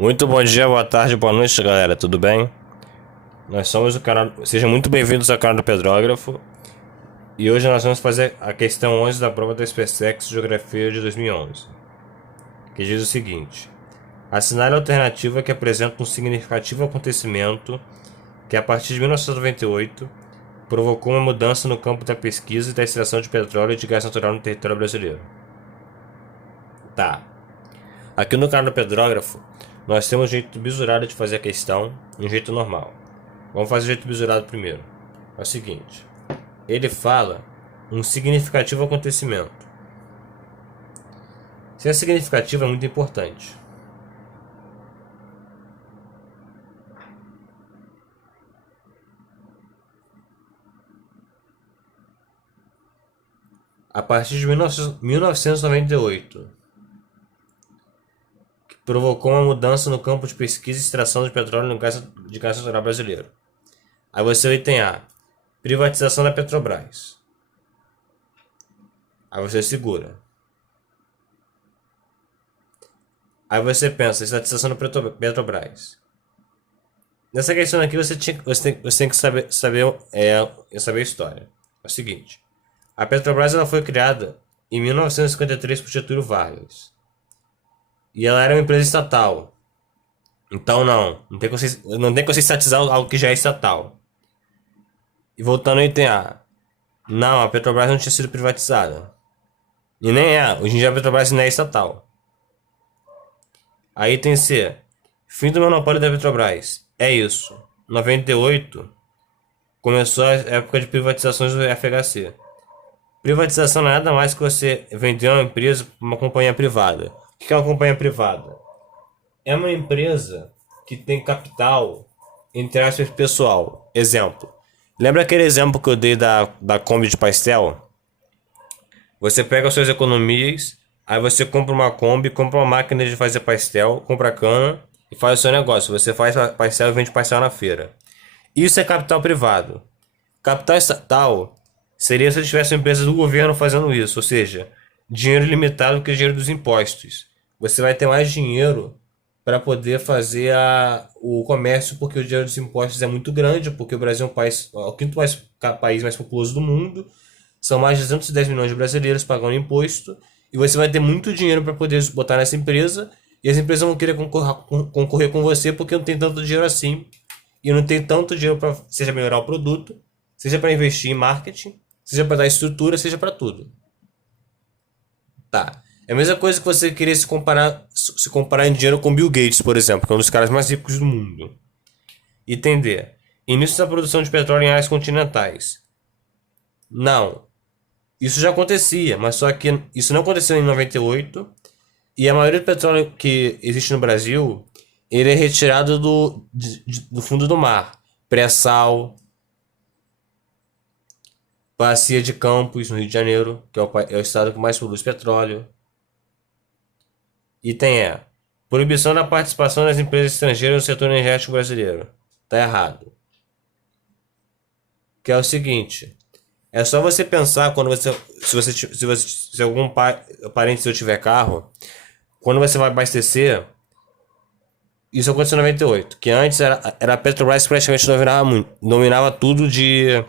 Muito bom dia, boa tarde, boa noite, galera, tudo bem? Nós somos o canal. Sejam muito bem-vindos ao canal do Pedrógrafo. E hoje nós vamos fazer a questão 11 da prova da SpaceX Geografia de 2011, que diz o seguinte: assinale a alternativa que apresenta um significativo acontecimento que, a partir de 1998, provocou uma mudança no campo da pesquisa e da extração de petróleo e de gás natural no território brasileiro. Tá. Aqui no canal do Pedrógrafo, nós temos um jeito bisurado de fazer a questão e um jeito normal. Vamos fazer o jeito bisurado primeiro. É o seguinte: ele fala um significativo acontecimento. Se é significativo, é muito importante. A partir de 1998, que provocou uma mudança no campo de pesquisa e extração de petróleo de gás natural brasileiro. Aí você vai ter A: privatização da Petrobras. Aí você segura. Aí você pensa, estatização da Petrobras. Nessa questão aqui você tem que saber a história. É o seguinte: a Petrobras ela foi criada em 1953 por Getúlio Vargas. E ela era uma empresa estatal. Então não tem como você estatizar algo que já é estatal. E voltando ao item A. Não, a Petrobras não tinha sido privatizada. E nem é. Hoje em dia a Petrobras não é estatal. Aí tem C: fim do monopólio da Petrobras. É isso. 98 começou a época de privatizações do FHC. Privatização não é nada mais que você vender uma empresa para uma companhia privada. O que é uma companhia privada? É uma empresa que tem capital, entre aspas, pessoal. Exemplo. Lembra aquele exemplo que eu dei da Kombi de pastel? Você pega as suas economias, aí você compra uma Kombi, compra uma máquina de fazer pastel, compra cana e faz o seu negócio. Você faz pastel e vende pastel na feira. Isso é capital privado. Capital estatal seria se tivesse uma empresa do governo fazendo isso, ou seja, dinheiro limitado que o dinheiro dos impostos. Você vai ter mais dinheiro para poder fazer o comércio, porque o dinheiro dos impostos é muito grande, porque o Brasil é o quinto país mais populoso do mundo. São mais de 210 milhões de brasileiros pagando imposto, e você vai ter muito dinheiro para poder botar nessa empresa, e as empresas vão querer concorrer com você porque não tem tanto dinheiro assim, e não tem tanto dinheiro para seja melhorar o produto, seja para investir em marketing, seja para dar estrutura, seja para tudo. Tá. É a mesma coisa que você querer se comparar em dinheiro com Bill Gates, por exemplo, que é um dos caras mais ricos do mundo. E entender: início da produção de petróleo em áreas continentais. Não. Isso já acontecia, mas só que isso não aconteceu em 98. E a maioria do petróleo que existe no Brasil, ele é retirado do fundo do mar. Pré-sal, Bacia de Campos, no Rio de Janeiro, que é o estado que mais produz petróleo. Item E: proibição da participação das empresas estrangeiras no setor energético brasileiro. Tá errado. Que é o seguinte: é só você pensar quando se algum parente seu tiver carro, quando você vai abastecer. Isso aconteceu em 98, que antes era a Petrobras que praticamente dominava tudo de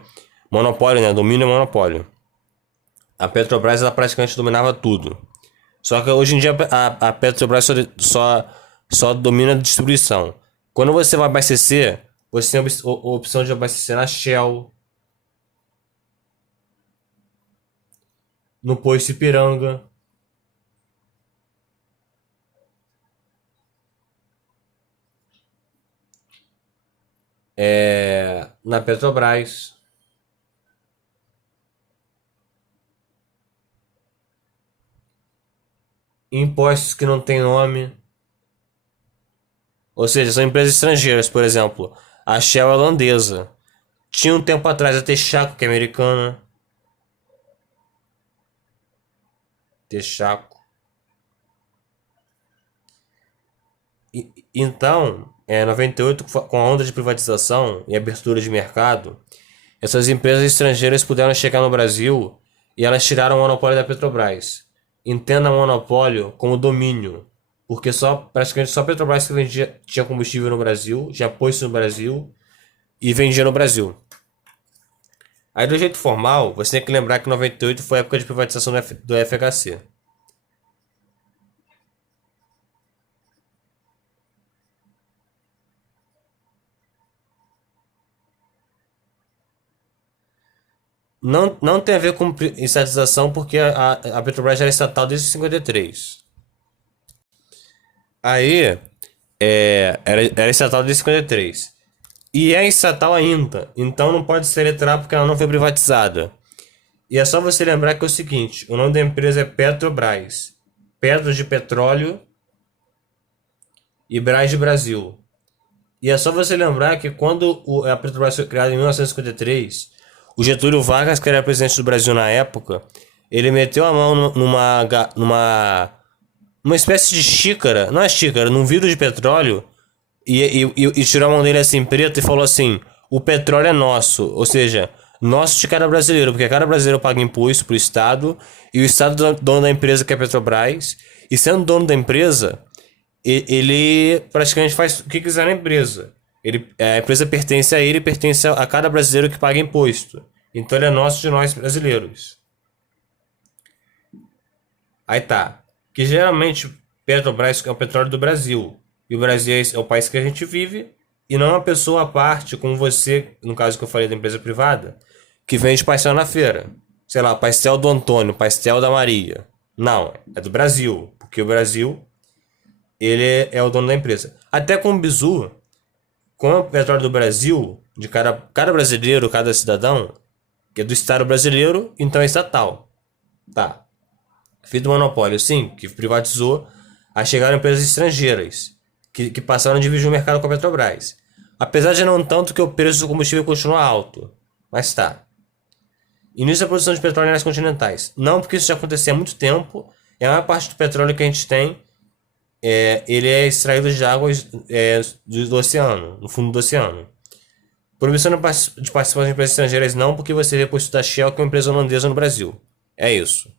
monopólio, né? Domínio e monopólio. A Petrobras ela praticamente dominava tudo. Só que hoje em dia a Petrobras só domina a distribuição. Quando você vai abastecer, você tem a opção de abastecer na Shell, no posto Ipiranga, na Petrobras. Impostos que não tem nome. Ou seja, são empresas estrangeiras, por exemplo. A Shell é holandesa. Tinha um tempo atrás a Texaco, que é americana. Texaco. Então, 98, com a onda de privatização e abertura de mercado, essas empresas estrangeiras puderam chegar no Brasil e elas tiraram o monopólio da Petrobras. Entenda monopólio como domínio, porque praticamente só a Petrobras que tinha combustível no Brasil, tinha posto no Brasil e vendia no Brasil. Aí do jeito formal, você tem que lembrar que 98 foi a época de privatização do FHC. Não tem a ver com estatização porque a Petrobras já era estatal desde 53. Aí, era estatal desde 53. E é estatal ainda, então não pode ser letrar porque ela não foi privatizada. E é só você lembrar que é o seguinte, o nome da empresa é Petrobras. Petro de petróleo e Brás de Brasil. E é só você lembrar que quando a Petrobras foi criada em 1953, o Getúlio Vargas, que era presidente do Brasil na época, ele meteu a mão numa espécie de xícara, não é xícara, num vidro de petróleo, e tirou a mão dele assim, preto, e falou assim: o petróleo é nosso, ou seja, nosso de cada brasileiro, porque cada brasileiro paga imposto pro Estado, e o Estado é dono da empresa que é a Petrobras, e sendo dono da empresa, ele praticamente faz o que quiser na empresa. A empresa pertence a ele, pertence a cada brasileiro que paga imposto. Então ele é nosso de nós brasileiros. Aí tá. Que geralmente Petrobras é o petróleo do Brasil. E o Brasil é o país que a gente vive. E não é uma pessoa à parte, como você, no caso que eu falei da empresa privada, que vende pastel na feira. Sei lá, pastel do Antônio, pastel da Maria. Não, é do Brasil. Porque o Brasil, ele é o dono da empresa. Até com o Bizu, como é o petróleo do Brasil, de cada brasileiro, cada cidadão, que é do Estado brasileiro, então é estatal. Tá. Fim do monopólio, sim, que privatizou, aí chegaram empresas estrangeiras, que passaram a dividir o mercado com a Petrobras. Apesar de não tanto que o preço do combustível continua alto. Mas tá. Início da produção de petróleo em áreas continentais. Não, porque isso já acontecia há muito tempo. E a maior parte do petróleo que a gente tem, ele é extraído de águas do oceano, no fundo do oceano. Proibição de participação de empresas estrangeiras não, porque você vê posto da Shell, que é uma empresa holandesa no Brasil. É isso.